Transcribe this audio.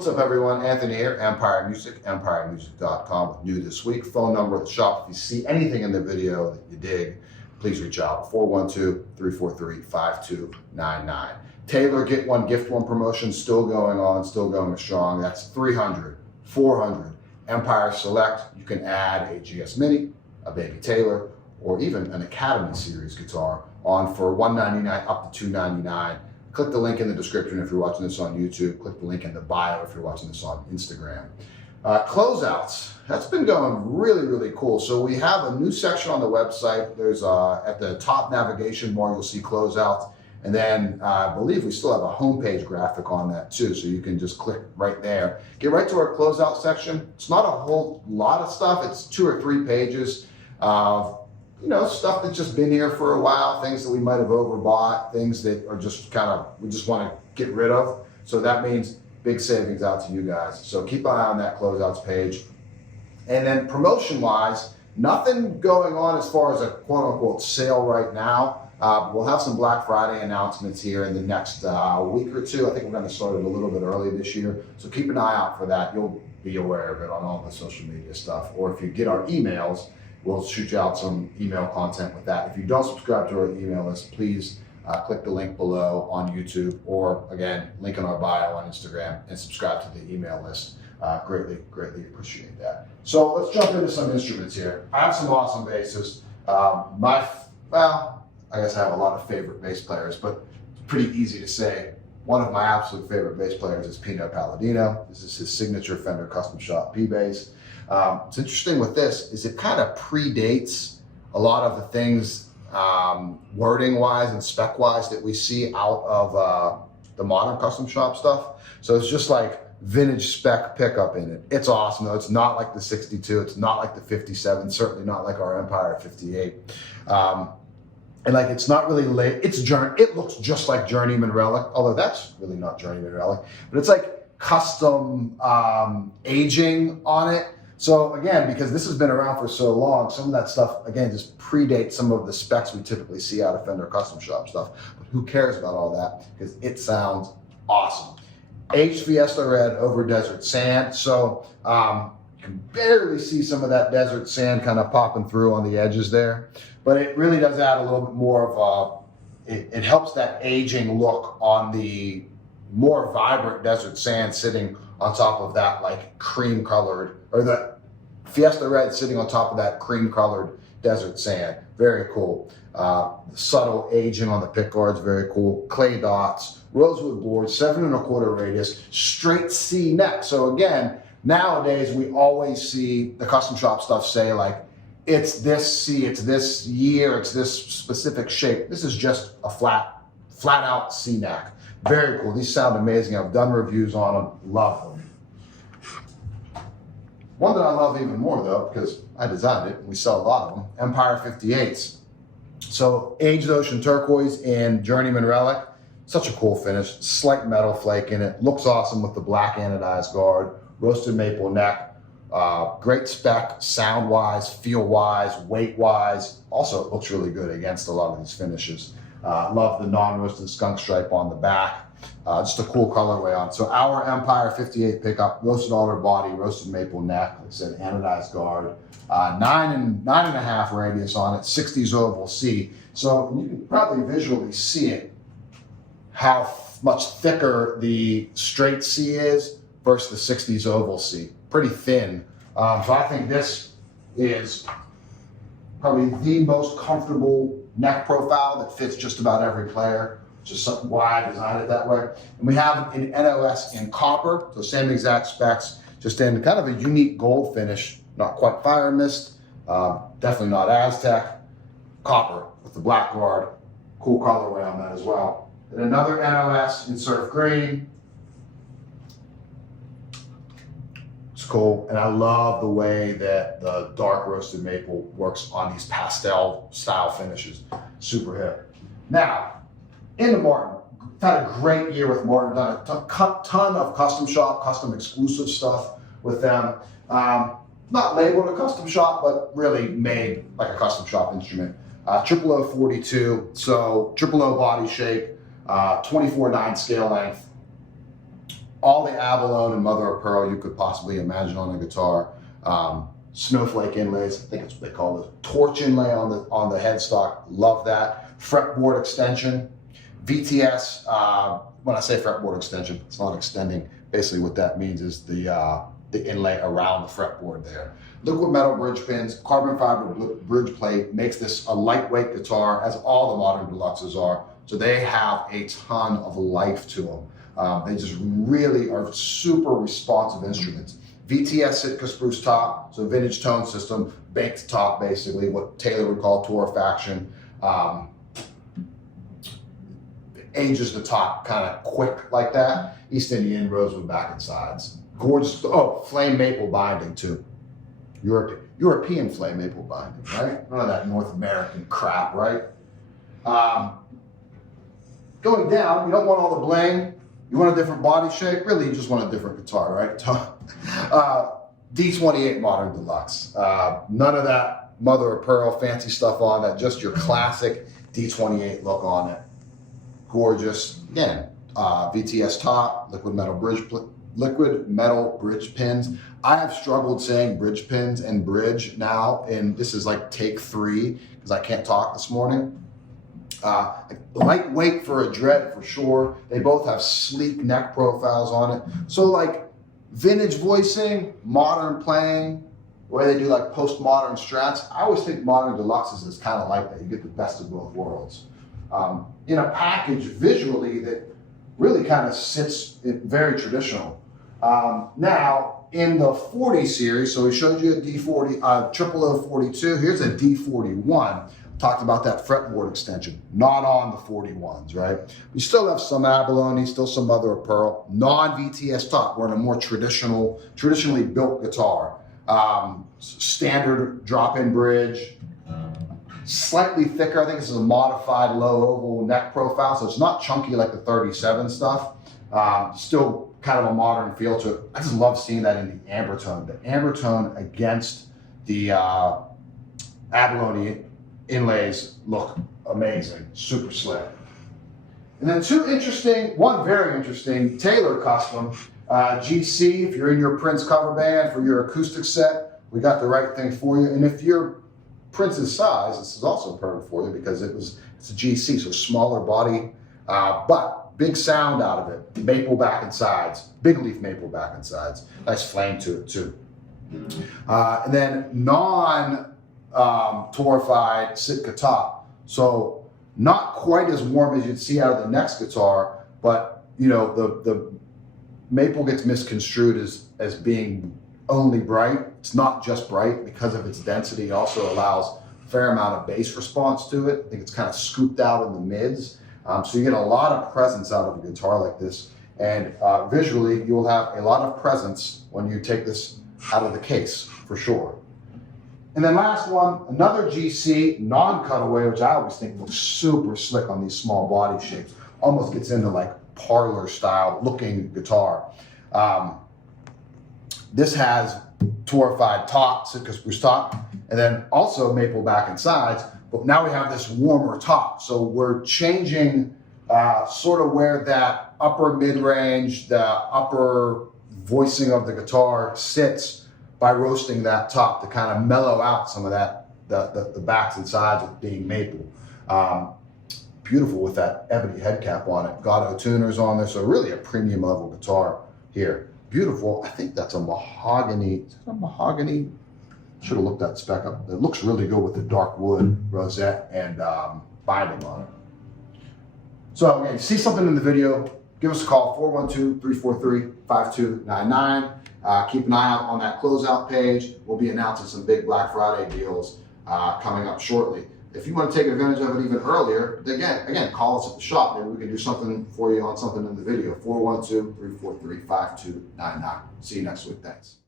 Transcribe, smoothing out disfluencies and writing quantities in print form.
What's up everyone, Anthony here, Empire Music, empiremusic.com. New this week, phone number of the shop. If you see anything in the video that you dig, please reach out, 412-343-5299. Taylor Get One, Gift One promotion still going on, still going strong. That's 300, 400. Empire Select, you can add a GS Mini, a Baby Taylor, or even an Academy Series guitar on for $199 up to $299. Click the link in the description if you're watching this on YouTube. Click the link in the bio if you're watching this on Instagram. Closeouts, that's been going really, really cool. So we have a new section on the website. There's at the top navigation bar, you'll see closeouts. And then I believe we still have a homepage graphic on that too. So you can just click right there. Get right to our closeout section. It's not a whole lot of stuff. It's 2 or 3 pages of stuff that's just been here for a while, things that we might have overbought, things that are just we just want to get rid of. So that means big savings out to you guys. So keep an eye on that closeouts page. And then promotion-wise, nothing going on as far as a quote-unquote sale right now. We'll have some Black Friday announcements here in the next week or two. I think we're going to start it a little bit early this year. So keep an eye out for that. You'll be aware of it on all the social media stuff. Or if you get our emails, we'll shoot you out some email content with that. If you don't subscribe to our email list, please click the link below on YouTube, or again, link in our bio on Instagram, and subscribe to the email list. Greatly appreciate that. So let's jump into some instruments here. I have some awesome basses. I guess I have a lot of favorite bass players, but it's pretty easy to say. One of my absolute favorite bass players is Pino Paladino. This is his signature Fender Custom Shop P bass. What's interesting with this is it kind of predates a lot of the things wording-wise and spec-wise that we see out of the modern custom shop stuff. So it's just like vintage spec pickup in it. It's awesome though. It's not like the 62. It's not like the 57. Certainly not like our Empire 58. And like it's not really late. It looks just like Journeyman Relic, although that's really not Journeyman Relic. But it's like custom aging on it. So again, because this has been around for so long, some of that stuff, again, just predates some of the specs we typically see out of Fender Custom Shop stuff. But who cares about all that? Because it sounds awesome. Aged Fiesta Red over Desert Sand. So you can barely see some of that desert sand kind of popping through on the edges there. But it really does add a little bit more of it helps that aging look on the more vibrant desert sand sitting on top of that like cream colored, or the Fiesta Red sitting on top of that cream colored desert sand. Very cool. Subtle aging on the pick guards, very cool. Clay dots, rosewood board, 7 1/4 radius, straight C neck. So again, nowadays we always see the custom shop stuff say like, it's this C, it's this year, it's this specific shape. This is just a flat out C neck. Very cool. These sound amazing. I've done reviews on them. Love them. One that I love even more though, because I designed it and we sell a lot of them, Empire 58s. So aged ocean turquoise in Journeyman Relic. Such a cool finish. Slight metal flake in it. Looks awesome with the black anodized guard. Roasted maple neck. Great spec, sound-wise, feel-wise, weight-wise. Also, it looks really good against a lot of these finishes. Love the non-roasted skunk stripe on the back. Just a cool colorway on it. So our Empire 58 pickup, roasted alder body, roasted maple neck, like I said, anodized guard, 9 1/2 radius on it, 60s oval C. So you can probably visually see it, how much thicker the straight C is versus the 60s oval C. Pretty thin. So I think this is probably the most comfortable neck profile that fits just about every player. Just why I designed it that way. And we have an NOS in copper, so same exact specs, just in kind of a unique gold finish, not quite fire mist, definitely not Aztec, copper with the black guard, cool colorway on that as well. And another NOS in surf green. It's cool, and I love the way that the dark roasted maple works on these pastel style finishes. Super hip. Now, into Martin. Had a great year with Martin. Done a ton of custom shop, custom exclusive stuff with them. Not labeled a custom shop, but really made like a custom shop instrument. Trip O42, so triple O body shape, 24/9 scale length. all the abalone and mother of pearl you could possibly imagine on a guitar. Snowflake inlays, I think that's what they call it. Torch inlay on the headstock, love that. Fretboard extension, VTS. When I say fretboard extension, it's not extending. Basically, what that means is the inlay around the fretboard there. Liquid metal bridge pins, carbon fiber bridge plate makes this a lightweight guitar, as all the Modern Deluxes are. So they have a ton of life to them. They just really are super responsive instruments. VTS Sitka spruce top, so vintage tone system, baked top basically, what Taylor would call torrefaction. Ages the top kind of quick like that. East Indian rosewood back and sides. Gorgeous. Oh, flame maple binding too. European flame maple binding, right? None of that North American crap, right? Going down, you don't want all the bling. You want a different body shape? Really, you just want a different guitar, right? D28 Modern Deluxe. None of that mother of pearl fancy stuff on that, just your classic D28 look on it. Gorgeous. Again, VTS top, liquid metal bridge pins. I have struggled saying bridge pins and bridge now, and this is like take 3 because I can't talk this morning. Lightweight for a dread for sure. They both have sleek neck profiles on it. So like vintage voicing, modern playing, the way they do like postmodern strats. I always think Modern Deluxes is kind of like that. You get the best of both worlds. In a package visually that really kind of sits very traditional. Now in the 40 series, so we showed you a D40, .042. Here's a D41. Talked about that fretboard extension, not on the 41s, right? We still have some abalone, still some mother of pearl, non-VTS top. We're in a more traditionally built guitar. Standard drop-in bridge, slightly thicker. I think this is a modified low oval neck profile, so it's not chunky like the 37 stuff. Still kind of a modern feel to it. I just love seeing that in the ambertone. The ambertone against the abalone inlays look amazing, super slick. And then one very interesting Taylor custom GC. If you're in your Prince cover band for your acoustic set, we got the right thing for you. And if you're Prince's size, this is also perfect for you because it's a GC, so smaller body, but big sound out of it. Maple back and sides, big leaf maple back and sides. Nice flame to it too. And then torrefied Sitka top. So not quite as warm as you'd see out of the next guitar, but you know, the maple gets misconstrued as being only bright. It's not just bright because of its density. It also allows a fair amount of bass response to it. I think it's kind of scooped out in the mids. So you get a lot of presence out of a guitar like this. And visually, you will have a lot of presence when you take this out of the case, for sure. And then last one, another GC, non-cutaway, which I always think looks super slick on these small body shapes. Almost gets into like parlor style looking guitar. This has torrefied top, Sitka spruce top, and then also maple back and sides, but now we have this warmer top. So we're changing sort of where that upper mid-range, the upper voicing of the guitar sits by roasting that top to kind of mellow out some of that, the backs and sides of being maple. Beautiful with that ebony head cap on it. Gato tuners on there, so really a premium level guitar here. Beautiful. I think that's a mahogany. Is that a mahogany? Should have looked that spec up. It looks really good with the dark wood rosette and binding on it. So again, you see something in the video, give us a call, 412-343-5299. Keep an eye out on that closeout page. We'll be announcing some big Black Friday deals coming up shortly. If you want to take advantage of it even earlier, again, call us at the shop. Maybe we can do something for you on something in the video. 412-343-5299. See you next week. Thanks.